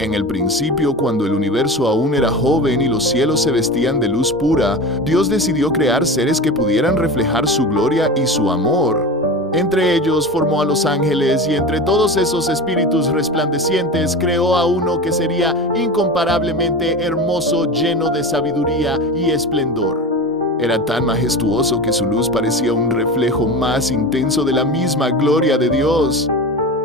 En el principio, cuando el universo aún era joven y los cielos se vestían de luz pura, Dios decidió crear seres que pudieran reflejar su gloria y su amor. Entre ellos formó a los ángeles y entre todos esos espíritus resplandecientes creó a uno que sería incomparablemente hermoso, lleno de sabiduría y esplendor. Era tan majestuoso que su luz parecía un reflejo más intenso de la misma gloria de Dios.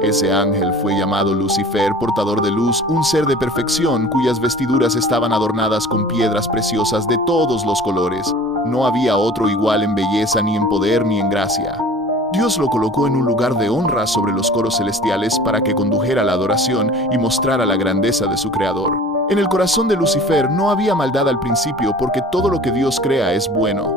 Ese ángel fue llamado Lucifer, portador de luz, un ser de perfección cuyas vestiduras estaban adornadas con piedras preciosas de todos los colores. No había otro igual en belleza, ni en poder, ni en gracia. Dios lo colocó en un lugar de honra sobre los coros celestiales para que condujera la adoración y mostrara la grandeza de su Creador. En el corazón de Lucifer no había maldad al principio, porque todo lo que Dios crea es bueno.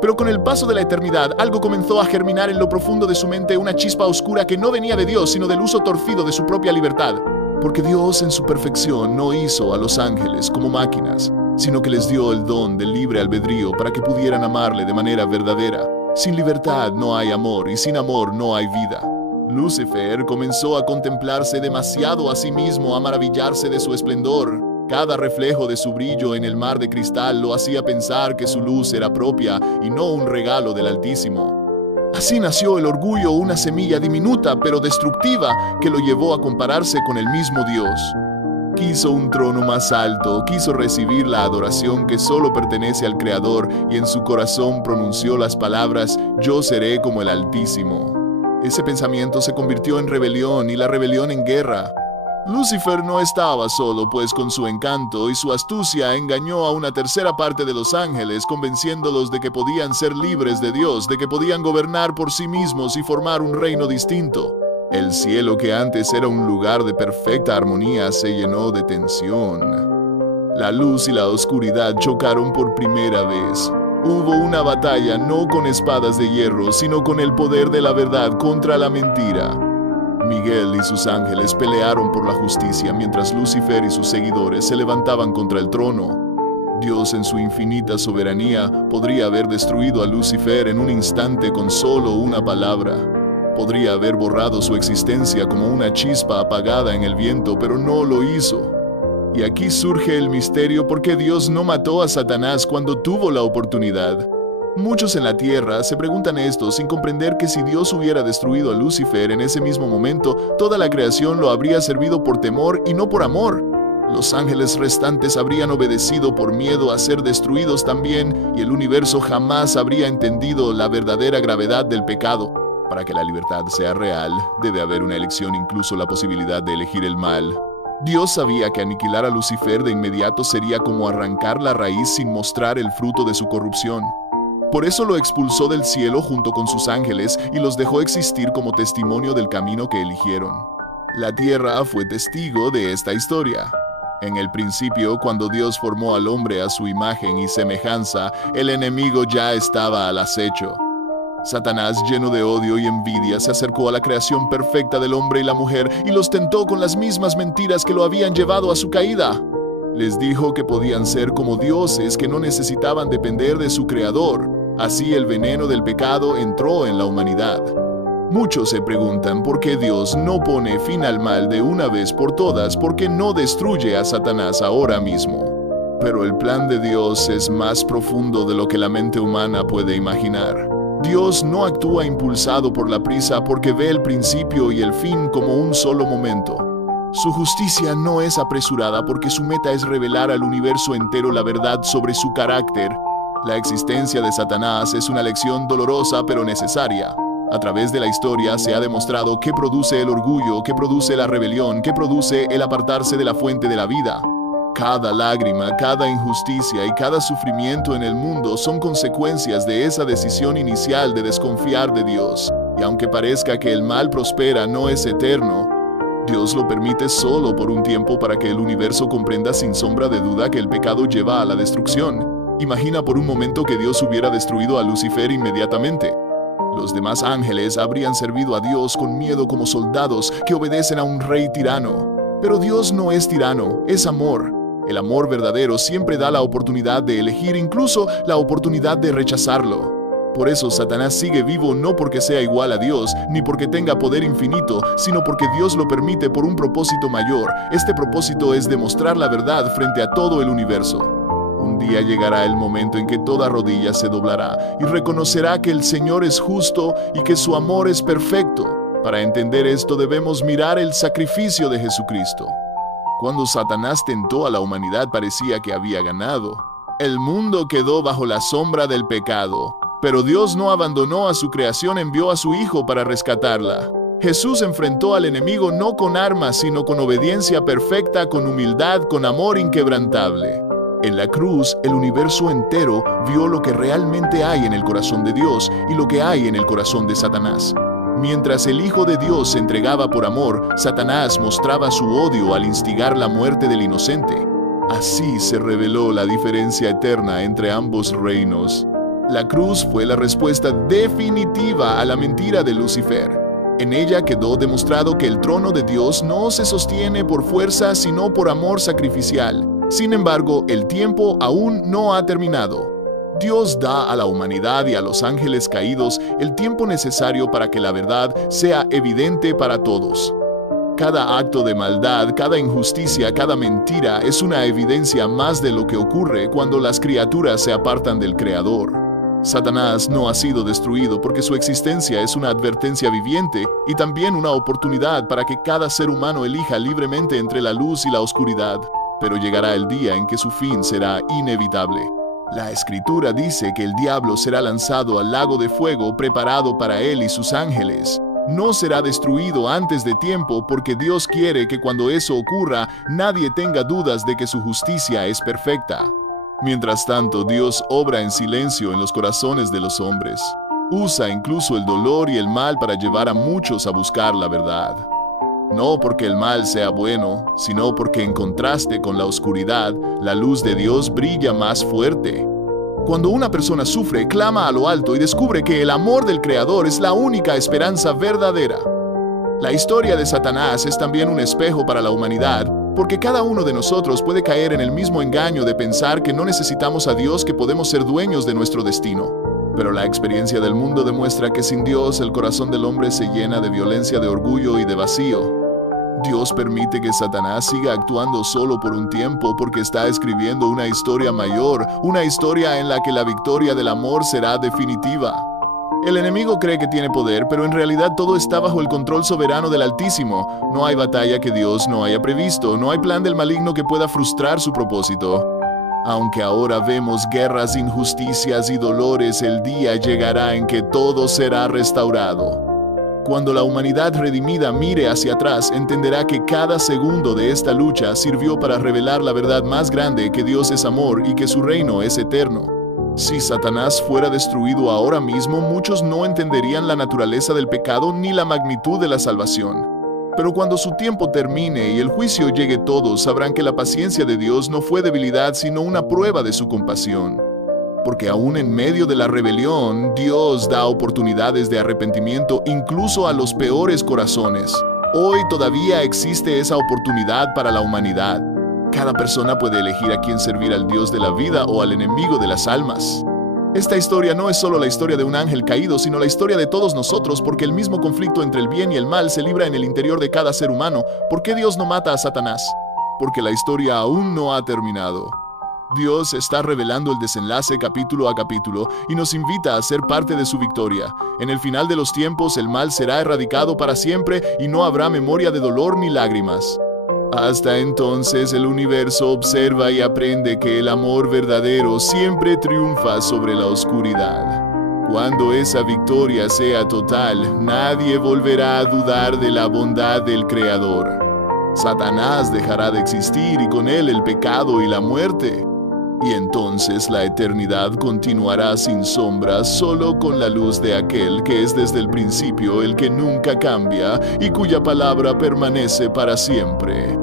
Pero con el paso de la eternidad, algo comenzó a germinar en lo profundo de su mente, una chispa oscura que no venía de Dios, sino del uso torcido de su propia libertad. Porque Dios en su perfección no hizo a los ángeles como máquinas, sino que les dio el don del libre albedrío para que pudieran amarle de manera verdadera. Sin libertad no hay amor, y sin amor no hay vida. Lucifer comenzó a contemplarse demasiado a sí mismo, a maravillarse de su esplendor. Cada reflejo de su brillo en el mar de cristal lo hacía pensar que su luz era propia y no un regalo del Altísimo. Así nació el orgullo, una semilla diminuta pero destructiva que lo llevó a compararse con el mismo Dios. Quiso un trono más alto, quiso recibir la adoración que solo pertenece al Creador y en su corazón pronunció las palabras: «Yo seré como el Altísimo». Ese pensamiento se convirtió en rebelión y la rebelión en guerra. Lucifer no estaba solo, pues con su encanto y su astucia engañó a una tercera parte de los ángeles, convenciéndolos de que podían ser libres de Dios, de que podían gobernar por sí mismos y formar un reino distinto. El cielo, que antes era un lugar de perfecta armonía, se llenó de tensión. La luz y la oscuridad chocaron por primera vez. Hubo una batalla no con espadas de hierro, sino con el poder de la verdad contra la mentira. Miguel y sus ángeles pelearon por la justicia, mientras Lucifer y sus seguidores se levantaban contra el trono. Dios, en su infinita soberanía, podría haber destruido a Lucifer en un instante con solo una palabra. Podría haber borrado su existencia como una chispa apagada en el viento, pero no lo hizo. Y aquí surge el misterio: ¿por qué Dios no mató a Satanás cuando tuvo la oportunidad? Muchos en la tierra se preguntan esto sin comprender que si Dios hubiera destruido a Lucifer en ese mismo momento, toda la creación lo habría servido por temor y no por amor. Los ángeles restantes habrían obedecido por miedo a ser destruidos también, y el universo jamás habría entendido la verdadera gravedad del pecado. Para que la libertad sea real, debe haber una elección, incluso la posibilidad de elegir el mal. Dios sabía que aniquilar a Lucifer de inmediato sería como arrancar la raíz sin mostrar el fruto de su corrupción. Por eso lo expulsó del cielo junto con sus ángeles y los dejó existir como testimonio del camino que eligieron. La tierra fue testigo de esta historia. En el principio, cuando Dios formó al hombre a su imagen y semejanza, el enemigo ya estaba al acecho. Satanás, lleno de odio y envidia, se acercó a la creación perfecta del hombre y la mujer y los tentó con las mismas mentiras que lo habían llevado a su caída. Les dijo que podían ser como dioses, que no necesitaban depender de su creador. Así el veneno del pecado entró en la humanidad. Muchos se preguntan por qué Dios no pone fin al mal de una vez por todas, por qué no destruye a Satanás ahora mismo. Pero el plan de Dios es más profundo de lo que la mente humana puede imaginar. Dios no actúa impulsado por la prisa, porque ve el principio y el fin como un solo momento. Su justicia no es apresurada, porque su meta es revelar al universo entero la verdad sobre su carácter. La existencia de Satanás es una lección dolorosa pero necesaria. A través de la historia se ha demostrado qué produce el orgullo, qué produce la rebelión, qué produce el apartarse de la fuente de la vida. Cada lágrima, cada injusticia y cada sufrimiento en el mundo son consecuencias de esa decisión inicial de desconfiar de Dios. Y aunque parezca que el mal prospera, no es eterno. Dios lo permite solo por un tiempo para que el universo comprenda sin sombra de duda que el pecado lleva a la destrucción. Imagina por un momento que Dios hubiera destruido a Lucifer inmediatamente. Los demás ángeles habrían servido a Dios con miedo como soldados que obedecen a un rey tirano. Pero Dios no es tirano, es amor. El amor verdadero siempre da la oportunidad de elegir, incluso la oportunidad de rechazarlo. Por eso Satanás sigue vivo no porque sea igual a Dios, ni porque tenga poder infinito, sino porque Dios lo permite por un propósito mayor. Este propósito es demostrar la verdad frente a todo el universo. Un día llegará el momento en que toda rodilla se doblará y reconocerá que el Señor es justo y que su amor es perfecto. Para entender esto debemos mirar el sacrificio de Jesucristo. Cuando Satanás tentó a la humanidad parecía que había ganado. El mundo quedó bajo la sombra del pecado. Pero Dios no abandonó a su creación, envió a su Hijo para rescatarla. Jesús enfrentó al enemigo no con armas, sino con obediencia perfecta, con humildad, con amor inquebrantable. En la cruz, el universo entero vio lo que realmente hay en el corazón de Dios y lo que hay en el corazón de Satanás. Mientras el Hijo de Dios se entregaba por amor, Satanás mostraba su odio al instigar la muerte del inocente. Así se reveló la diferencia eterna entre ambos reinos. La cruz fue la respuesta definitiva a la mentira de Lucifer. En ella quedó demostrado que el trono de Dios no se sostiene por fuerza, sino por amor sacrificial. Sin embargo, el tiempo aún no ha terminado. Dios da a la humanidad y a los ángeles caídos el tiempo necesario para que la verdad sea evidente para todos. Cada acto de maldad, cada injusticia, cada mentira es una evidencia más de lo que ocurre cuando las criaturas se apartan del Creador. Satanás no ha sido destruido porque su existencia es una advertencia viviente y también una oportunidad para que cada ser humano elija libremente entre la luz y la oscuridad. Pero llegará el día en que su fin será inevitable. La Escritura dice que el diablo será lanzado al lago de fuego preparado para él y sus ángeles. No será destruido antes de tiempo porque Dios quiere que cuando eso ocurra nadie tenga dudas de que su justicia es perfecta. Mientras tanto, Dios obra en silencio en los corazones de los hombres. Usa incluso el dolor y el mal para llevar a muchos a buscar la verdad. No porque el mal sea bueno, sino porque en contraste con la oscuridad, la luz de Dios brilla más fuerte. Cuando una persona sufre, clama a lo alto y descubre que el amor del Creador es la única esperanza verdadera. La historia de Satanás es también un espejo para la humanidad, porque cada uno de nosotros puede caer en el mismo engaño de pensar que no necesitamos a Dios, que podemos ser dueños de nuestro destino. Pero la experiencia del mundo demuestra que sin Dios el corazón del hombre se llena de violencia, de orgullo y de vacío. Dios permite que Satanás siga actuando solo por un tiempo porque está escribiendo una historia mayor, una historia en la que la victoria del amor será definitiva. El enemigo cree que tiene poder, pero en realidad todo está bajo el control soberano del Altísimo. No hay batalla que Dios no haya previsto, no hay plan del maligno que pueda frustrar su propósito. Aunque ahora vemos guerras, injusticias y dolores, el día llegará en que todo será restaurado. Cuando la humanidad redimida mire hacia atrás, entenderá que cada segundo de esta lucha sirvió para revelar la verdad más grande, que Dios es amor y que su reino es eterno. Si Satanás fuera destruido ahora mismo, muchos no entenderían la naturaleza del pecado ni la magnitud de la salvación. Pero cuando su tiempo termine y el juicio llegue, todos sabrán que la paciencia de Dios no fue debilidad, sino una prueba de su compasión. Porque aún en medio de la rebelión, Dios da oportunidades de arrepentimiento incluso a los peores corazones. Hoy todavía existe esa oportunidad para la humanidad. Cada persona puede elegir a quién servir, al Dios de la vida o al enemigo de las almas. Esta historia no es solo la historia de un ángel caído, sino la historia de todos nosotros, porque el mismo conflicto entre el bien y el mal se libra en el interior de cada ser humano. ¿Por qué Dios no mata a Satanás? Porque la historia aún no ha terminado. Dios está revelando el desenlace capítulo a capítulo y nos invita a ser parte de su victoria. En el final de los tiempos, el mal será erradicado para siempre y no habrá memoria de dolor ni lágrimas. Hasta entonces, el universo observa y aprende que el amor verdadero siempre triunfa sobre la oscuridad. Cuando esa victoria sea total, nadie volverá a dudar de la bondad del Creador. Satanás dejará de existir y con él el pecado y la muerte. Y entonces la eternidad continuará sin sombras, solo con la luz de aquel que es desde el principio, el que nunca cambia y cuya palabra permanece para siempre.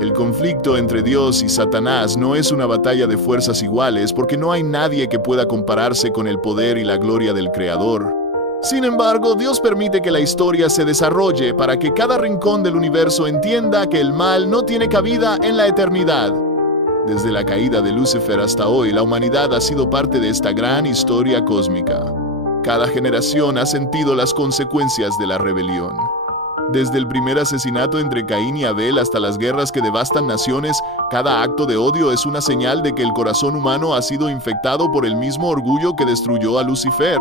El conflicto entre Dios y Satanás no es una batalla de fuerzas iguales, porque no hay nadie que pueda compararse con el poder y la gloria del Creador. Sin embargo, Dios permite que la historia se desarrolle para que cada rincón del universo entienda que el mal no tiene cabida en la eternidad. Desde la caída de Lucifer hasta hoy, la humanidad ha sido parte de esta gran historia cósmica. Cada generación ha sentido las consecuencias de la rebelión. Desde el primer asesinato entre Caín y Abel hasta las guerras que devastan naciones, cada acto de odio es una señal de que el corazón humano ha sido infectado por el mismo orgullo que destruyó a Lucifer.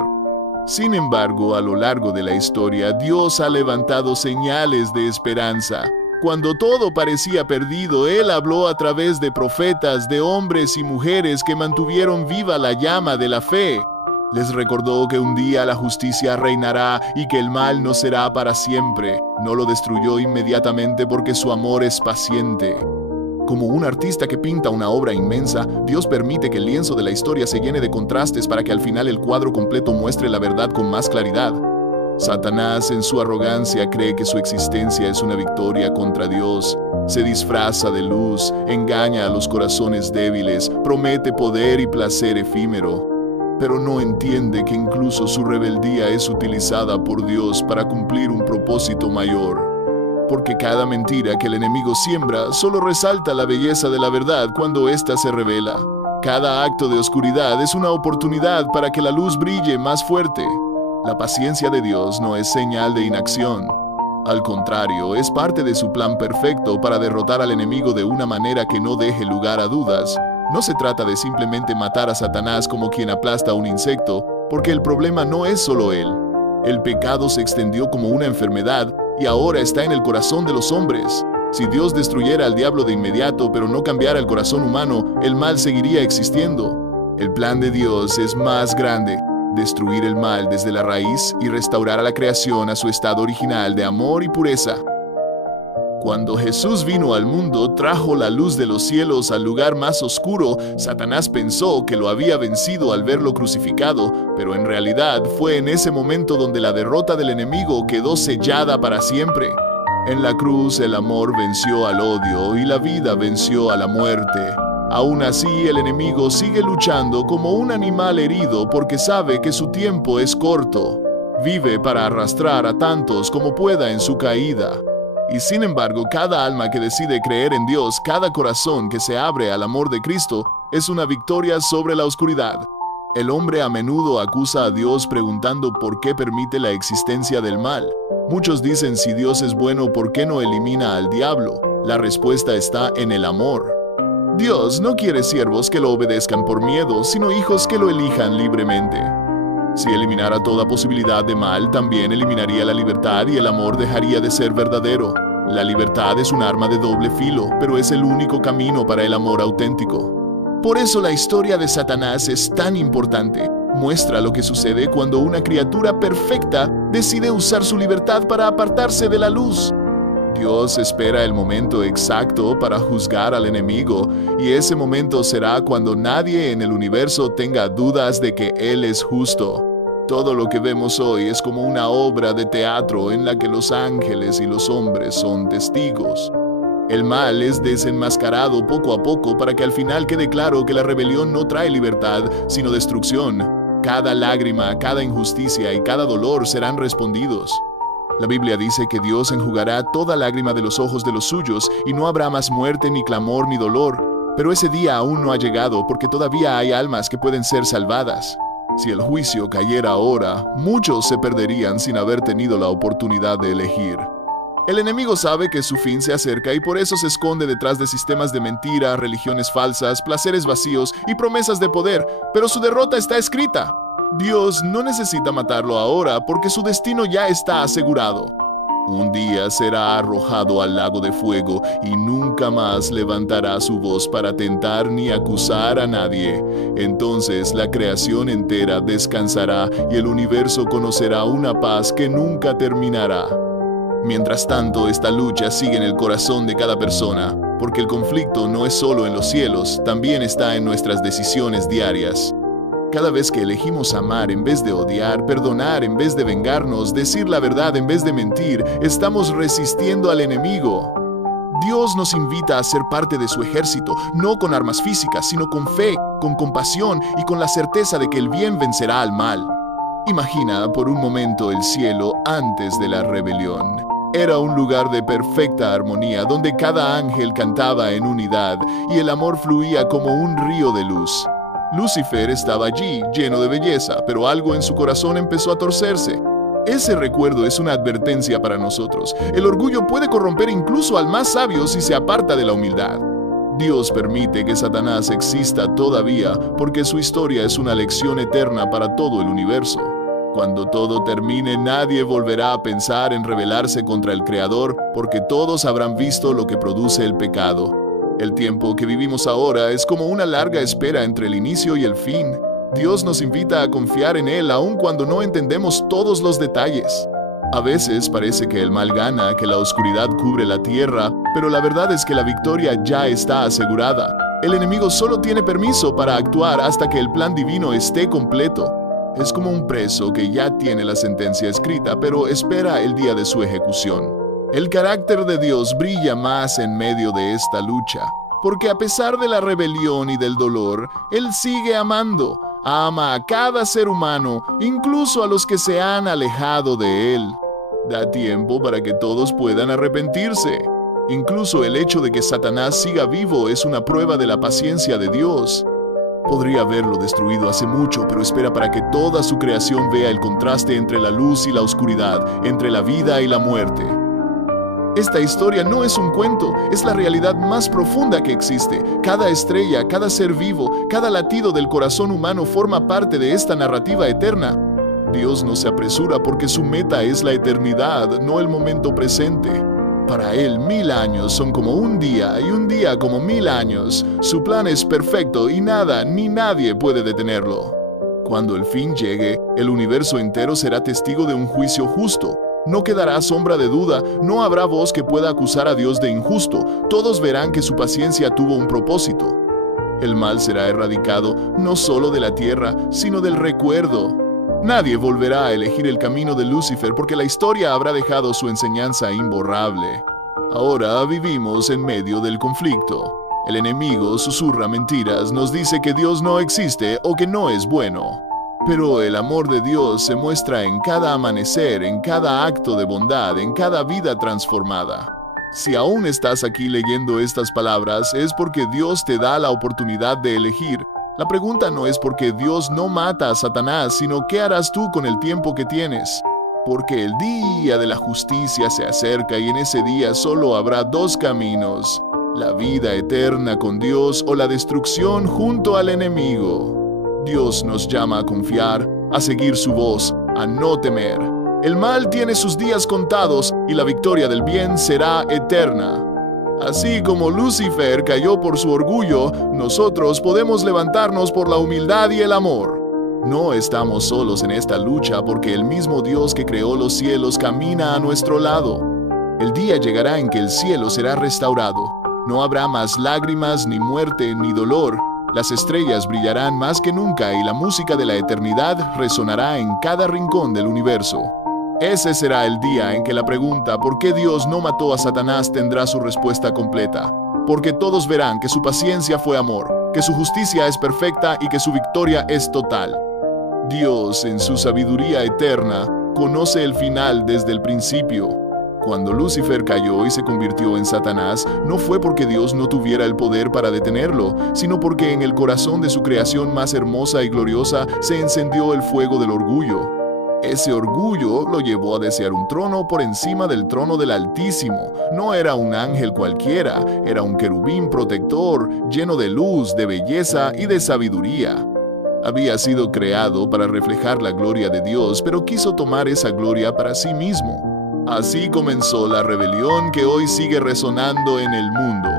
Sin embargo, a lo largo de la historia, Dios ha levantado señales de esperanza. Cuando todo parecía perdido, Él habló a través de profetas, de hombres y mujeres que mantuvieron viva la llama de la fe. Les recordó que un día la justicia reinará y que el mal no será para siempre. No lo destruyó inmediatamente porque su amor es paciente. Como un artista que pinta una obra inmensa, Dios permite que el lienzo de la historia se llene de contrastes para que al final el cuadro completo muestre la verdad con más claridad. Satanás, en su arrogancia, cree que su existencia es una victoria contra Dios. Se disfraza de luz, engaña a los corazones débiles, promete poder y placer efímero. Pero no entiende que incluso su rebeldía es utilizada por Dios para cumplir un propósito mayor. Porque cada mentira que el enemigo siembra solo resalta la belleza de la verdad cuando ésta se revela. Cada acto de oscuridad es una oportunidad para que la luz brille más fuerte. La paciencia de Dios no es señal de inacción. Al contrario, es parte de su plan perfecto para derrotar al enemigo de una manera que no deje lugar a dudas. No se trata de simplemente matar a Satanás como quien aplasta a un insecto, porque el problema no es solo él. El pecado se extendió como una enfermedad y ahora está en el corazón de los hombres. Si Dios destruyera al diablo de inmediato, pero no cambiara el corazón humano, el mal seguiría existiendo. El plan de Dios es más grande: destruir el mal desde la raíz y restaurar a la creación a su estado original de amor y pureza. Cuando Jesús vino al mundo, trajo la luz de los cielos al lugar más oscuro. Satanás pensó que lo había vencido al verlo crucificado, pero en realidad fue en ese momento donde la derrota del enemigo quedó sellada para siempre. En la cruz el amor venció al odio y la vida venció a la muerte. Aún así, el enemigo sigue luchando como un animal herido porque sabe que su tiempo es corto. Vive para arrastrar a tantos como pueda en su caída. Y sin embargo, cada alma que decide creer en Dios, cada corazón que se abre al amor de Cristo, es una victoria sobre la oscuridad. El hombre a menudo acusa a Dios preguntando por qué permite la existencia del mal. Muchos dicen: si Dios es bueno, ¿por qué no elimina al diablo? La respuesta está en el amor. Dios no quiere siervos que lo obedezcan por miedo, sino hijos que lo elijan libremente. Si eliminara toda posibilidad de mal, también eliminaría la libertad y el amor dejaría de ser verdadero. La libertad es un arma de doble filo, pero es el único camino para el amor auténtico. Por eso la historia de Satanás es tan importante. Muestra lo que sucede cuando una criatura perfecta decide usar su libertad para apartarse de la luz. Dios espera el momento exacto para juzgar al enemigo, y ese momento será cuando nadie en el universo tenga dudas de que Él es justo. Todo lo que vemos hoy es como una obra de teatro en la que los ángeles y los hombres son testigos. El mal es desenmascarado poco a poco para que al final quede claro que la rebelión no trae libertad, sino destrucción. Cada lágrima, cada injusticia y cada dolor serán respondidos. La Biblia dice que Dios enjugará toda lágrima de los ojos de los suyos y no habrá más muerte, ni clamor, ni dolor. Pero ese día aún no ha llegado porque todavía hay almas que pueden ser salvadas. Si el juicio cayera ahora, muchos se perderían sin haber tenido la oportunidad de elegir. El enemigo sabe que su fin se acerca y por eso se esconde detrás de sistemas de mentira, religiones falsas, placeres vacíos y promesas de poder, pero su derrota está escrita. Dios no necesita matarlo ahora porque su destino ya está asegurado. Un día será arrojado al lago de fuego y nunca más levantará su voz para tentar ni acusar a nadie. Entonces la creación entera descansará y el universo conocerá una paz que nunca terminará. Mientras tanto, esta lucha sigue en el corazón de cada persona, porque el conflicto no es solo en los cielos, también está en nuestras decisiones diarias. Cada vez que elegimos amar en vez de odiar, perdonar en vez de vengarnos, decir la verdad en vez de mentir, estamos resistiendo al enemigo. Dios nos invita a ser parte de su ejército, no con armas físicas, sino con fe, con compasión y con la certeza de que el bien vencerá al mal. Imagina por un momento el cielo antes de la rebelión. Era un lugar de perfecta armonía, donde cada ángel cantaba en unidad y el amor fluía como un río de luz. Lucifer estaba allí, lleno de belleza, pero algo en su corazón empezó a torcerse. Ese recuerdo es una advertencia para nosotros. El orgullo puede corromper incluso al más sabio si se aparta de la humildad. Dios permite que Satanás exista todavía porque su historia es una lección eterna para todo el universo. Cuando todo termine, nadie volverá a pensar en rebelarse contra el Creador porque todos habrán visto lo que produce el pecado. El tiempo que vivimos ahora es como una larga espera entre el inicio y el fin. Dios nos invita a confiar en Él aun cuando no entendemos todos los detalles. A veces parece que el mal gana, que la oscuridad cubre la tierra, pero la verdad es que la victoria ya está asegurada. El enemigo solo tiene permiso para actuar hasta que el plan divino esté completo. Es como un preso que ya tiene la sentencia escrita, pero espera el día de su ejecución. El carácter de Dios brilla más en medio de esta lucha, porque a pesar de la rebelión y del dolor, Él sigue amando. Ama a cada ser humano, incluso a los que se han alejado de Él. Da tiempo para que todos puedan arrepentirse. Incluso el hecho de que Satanás siga vivo es una prueba de la paciencia de Dios. Podría haberlo destruido hace mucho, pero espera para que toda su creación vea el contraste entre la luz y la oscuridad, entre la vida y la muerte. Esta historia no es un cuento, es la realidad más profunda que existe. Cada estrella, cada ser vivo, cada latido del corazón humano forma parte de esta narrativa eterna. Dios no se apresura porque su meta es la eternidad, no el momento presente. Para Él 1000 años son como un día y un día como 1000 años. Su plan es perfecto y nada ni nadie puede detenerlo. Cuando el fin llegue, el universo entero será testigo de un juicio justo. No quedará sombra de duda, no habrá voz que pueda acusar a Dios de injusto. Todos verán que su paciencia tuvo un propósito. El mal será erradicado no solo de la tierra, sino del recuerdo. Nadie volverá a elegir el camino de Lucifer porque la historia habrá dejado su enseñanza imborrable. Ahora vivimos en medio del conflicto. El enemigo susurra mentiras, nos dice que Dios no existe o que no es bueno. Pero el amor de Dios se muestra en cada amanecer, en cada acto de bondad, en cada vida transformada. Si aún estás aquí leyendo estas palabras, es porque Dios te da la oportunidad de elegir. La pregunta no es porque Dios no mata a Satanás, sino ¿qué harás tú con el tiempo que tienes? Porque el día de la justicia se acerca y en ese día solo habrá dos caminos: la vida eterna con Dios o la destrucción junto al enemigo. Dios nos llama a confiar, a seguir su voz, a no temer. El mal tiene sus días contados y la victoria del bien será eterna. Así como Lucifer cayó por su orgullo, nosotros podemos levantarnos por la humildad y el amor. No estamos solos en esta lucha porque el mismo Dios que creó los cielos camina a nuestro lado. El día llegará en que el cielo será restaurado. No habrá más lágrimas, ni muerte, ni dolor. Las estrellas brillarán más que nunca y la música de la eternidad resonará en cada rincón del universo. Ese será el día en que la pregunta ¿por qué Dios no mató a Satanás? Tendrá su respuesta completa. Porque todos verán que su paciencia fue amor, que su justicia es perfecta y que su victoria es total. Dios, en su sabiduría eterna, conoce el final desde el principio. Cuando Lucifer cayó y se convirtió en Satanás, no fue porque Dios no tuviera el poder para detenerlo, sino porque en el corazón de su creación más hermosa y gloriosa se encendió el fuego del orgullo. Ese orgullo lo llevó a desear un trono por encima del trono del Altísimo. No era un ángel cualquiera, era un querubín protector, lleno de luz, de belleza y de sabiduría. Había sido creado para reflejar la gloria de Dios, pero quiso tomar esa gloria para sí mismo. Así comenzó la rebelión que hoy sigue resonando en el mundo.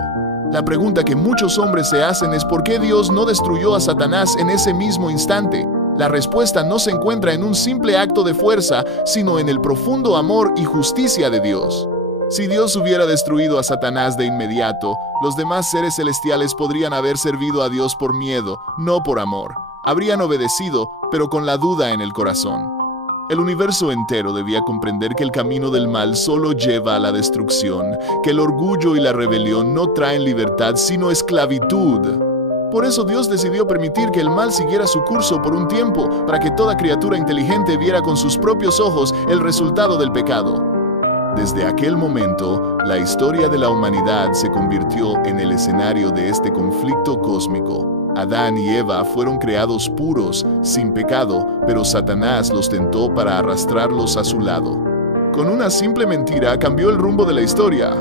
La pregunta que muchos hombres se hacen es ¿por qué Dios no destruyó a Satanás en ese mismo instante? La respuesta no se encuentra en un simple acto de fuerza, sino en el profundo amor y justicia de Dios. Si Dios hubiera destruido a Satanás de inmediato, los demás seres celestiales podrían haber servido a Dios por miedo, no por amor. Habrían obedecido, pero con la duda en el corazón. El universo entero debía comprender que el camino del mal solo lleva a la destrucción, que el orgullo y la rebelión no traen libertad sino esclavitud. Por eso Dios decidió permitir que el mal siguiera su curso por un tiempo, para que toda criatura inteligente viera con sus propios ojos el resultado del pecado. Desde aquel momento, la historia de la humanidad se convirtió en el escenario de este conflicto cósmico. Adán y Eva fueron creados puros, sin pecado, pero Satanás los tentó para arrastrarlos a su lado. Con una simple mentira cambió el rumbo de la historia.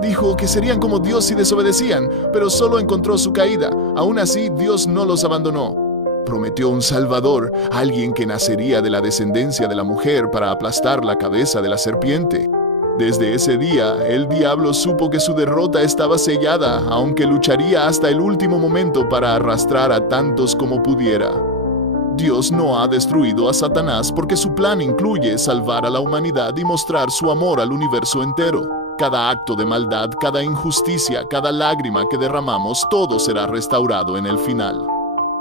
Dijo que serían como Dios si desobedecían, pero solo encontró su caída. Aún así, Dios no los abandonó. Prometió un Salvador, alguien que nacería de la descendencia de la mujer para aplastar la cabeza de la serpiente. Desde ese día, el diablo supo que su derrota estaba sellada, aunque lucharía hasta el último momento para arrastrar a tantos como pudiera. Dios no ha destruido a Satanás porque su plan incluye salvar a la humanidad y mostrar su amor al universo entero. Cada acto de maldad, cada injusticia, cada lágrima que derramamos, todo será restaurado en el final.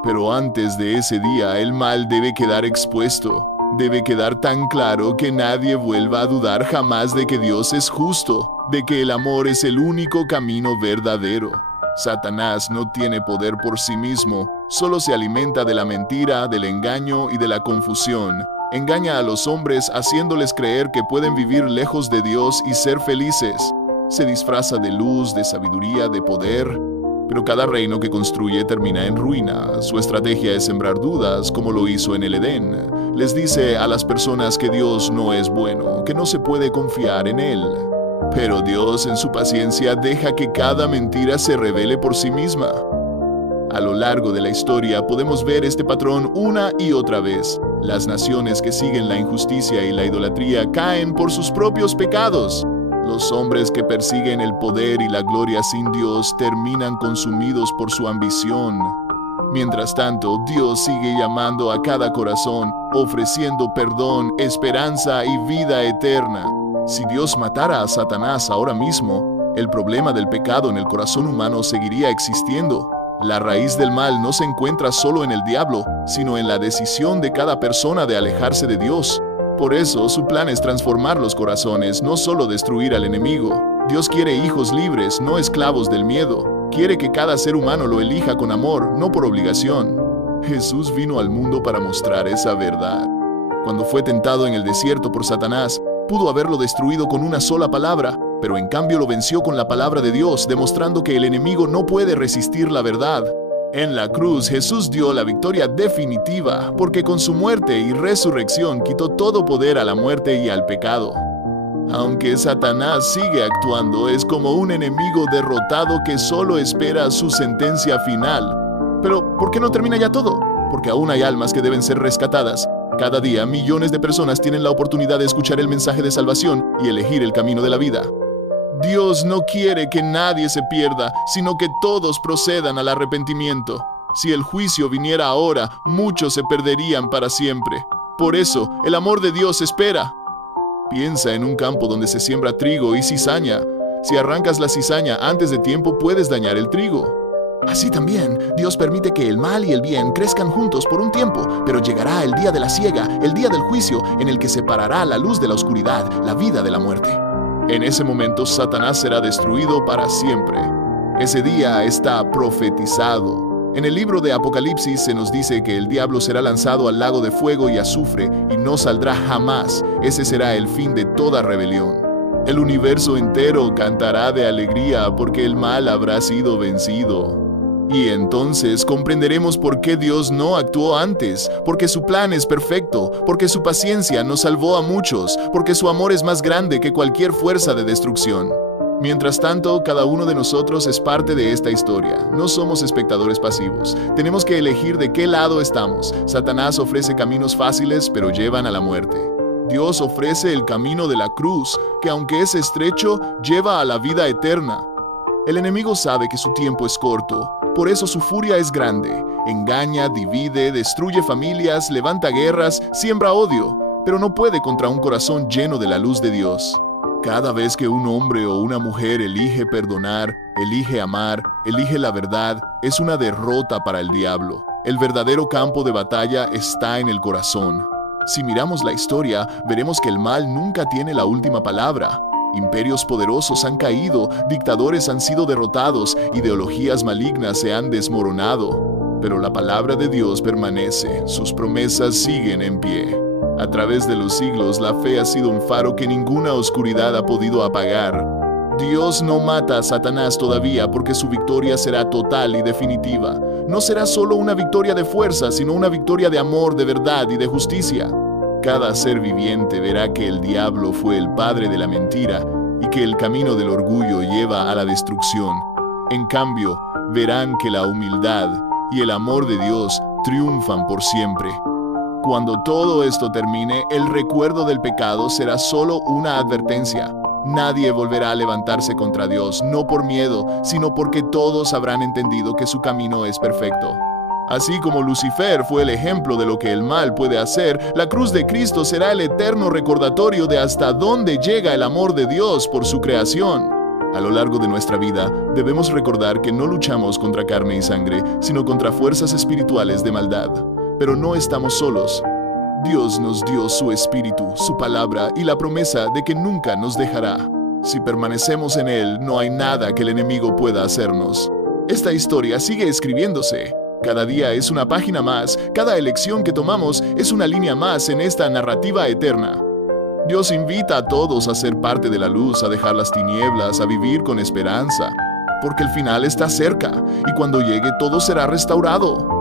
Pero antes de ese día, el mal debe quedar expuesto. Debe quedar tan claro que nadie vuelva a dudar jamás de que Dios es justo, de que el amor es el único camino verdadero. Satanás no tiene poder por sí mismo, solo se alimenta de la mentira, del engaño y de la confusión. Engaña a los hombres haciéndoles creer que pueden vivir lejos de Dios y ser felices. Se disfraza de luz, de sabiduría, de poder. Pero cada reino que construye termina en ruina. Su estrategia es sembrar dudas, como lo hizo en el Edén. Les dice a las personas que Dios no es bueno, que no se puede confiar en Él. Pero Dios, en su paciencia, deja que cada mentira se revele por sí misma. A lo largo de la historia podemos ver este patrón una y otra vez. Las naciones que siguen la injusticia y la idolatría caen por sus propios pecados. Los hombres que persiguen el poder y la gloria sin Dios terminan consumidos por su ambición. Mientras tanto, Dios sigue llamando a cada corazón, ofreciendo perdón, esperanza y vida eterna. Si Dios matara a Satanás ahora mismo, el problema del pecado en el corazón humano seguiría existiendo. La raíz del mal no se encuentra solo en el diablo, sino en la decisión de cada persona de alejarse de Dios. Por eso, su plan es transformar los corazones, no solo destruir al enemigo. Dios quiere hijos libres, no esclavos del miedo. Quiere que cada ser humano lo elija con amor, no por obligación. Jesús vino al mundo para mostrar esa verdad. Cuando fue tentado en el desierto por Satanás, pudo haberlo destruido con una sola palabra, pero en cambio lo venció con la palabra de Dios, demostrando que el enemigo no puede resistir la verdad. En la cruz, Jesús dio la victoria definitiva, porque con su muerte y resurrección quitó todo poder a la muerte y al pecado. Aunque Satanás sigue actuando, es como un enemigo derrotado que solo espera su sentencia final. Pero, ¿por qué no termina ya todo? Porque aún hay almas que deben ser rescatadas. Cada día, millones de personas tienen la oportunidad de escuchar el mensaje de salvación y elegir el camino de la vida. Dios no quiere que nadie se pierda, sino que todos procedan al arrepentimiento. Si el juicio viniera ahora, muchos se perderían para siempre. Por eso, el amor de Dios espera. Piensa en un campo donde se siembra trigo y cizaña. Si arrancas la cizaña antes de tiempo, puedes dañar el trigo. Así también, Dios permite que el mal y el bien crezcan juntos por un tiempo, pero llegará el día de la siega, el día del juicio, en el que separará la luz de la oscuridad, la vida de la muerte. En ese momento, Satanás será destruido para siempre. Ese día está profetizado. En el libro de Apocalipsis se nos dice que el diablo será lanzado al lago de fuego y azufre y no saldrá jamás. Ese será el fin de toda rebelión. El universo entero cantará de alegría porque el mal habrá sido vencido. Y entonces comprenderemos por qué Dios no actuó antes, porque su plan es perfecto, porque su paciencia nos salvó a muchos, porque su amor es más grande que cualquier fuerza de destrucción. Mientras tanto, cada uno de nosotros es parte de esta historia. No somos espectadores pasivos. Tenemos que elegir de qué lado estamos. Satanás ofrece caminos fáciles, pero llevan a la muerte. Dios ofrece el camino de la cruz, que aunque es estrecho, lleva a la vida eterna. El enemigo sabe que su tiempo es corto, por eso su furia es grande. Engaña, divide, destruye familias, levanta guerras, siembra odio, pero no puede contra un corazón lleno de la luz de Dios. Cada vez que un hombre o una mujer elige perdonar, elige amar, elige la verdad, es una derrota para el diablo. El verdadero campo de batalla está en el corazón. Si miramos la historia, veremos que el mal nunca tiene la última palabra. Imperios poderosos han caído, dictadores han sido derrotados, ideologías malignas se han desmoronado. Pero la palabra de Dios permanece, sus promesas siguen en pie. A través de los siglos, la fe ha sido un faro que ninguna oscuridad ha podido apagar. Dios no mata a Satanás todavía porque su victoria será total y definitiva. No será solo una victoria de fuerza, sino una victoria de amor, de verdad y de justicia. Cada ser viviente verá que el diablo fue el padre de la mentira y que el camino del orgullo lleva a la destrucción. En cambio, verán que la humildad y el amor de Dios triunfan por siempre. Cuando todo esto termine, el recuerdo del pecado será solo una advertencia. Nadie volverá a levantarse contra Dios, no por miedo, sino porque todos habrán entendido que su camino es perfecto. Así como Lucifer fue el ejemplo de lo que el mal puede hacer, la cruz de Cristo será el eterno recordatorio de hasta dónde llega el amor de Dios por su creación. A lo largo de nuestra vida, debemos recordar que no luchamos contra carne y sangre, sino contra fuerzas espirituales de maldad. Pero no estamos solos. Dios nos dio su Espíritu, su palabra y la promesa de que nunca nos dejará. Si permanecemos en Él, no hay nada que el enemigo pueda hacernos. Esta historia sigue escribiéndose. Cada día es una página más, cada elección que tomamos es una línea más en esta narrativa eterna. Dios invita a todos a ser parte de la luz, a dejar las tinieblas, a vivir con esperanza, porque el final está cerca y cuando llegue todo será restaurado.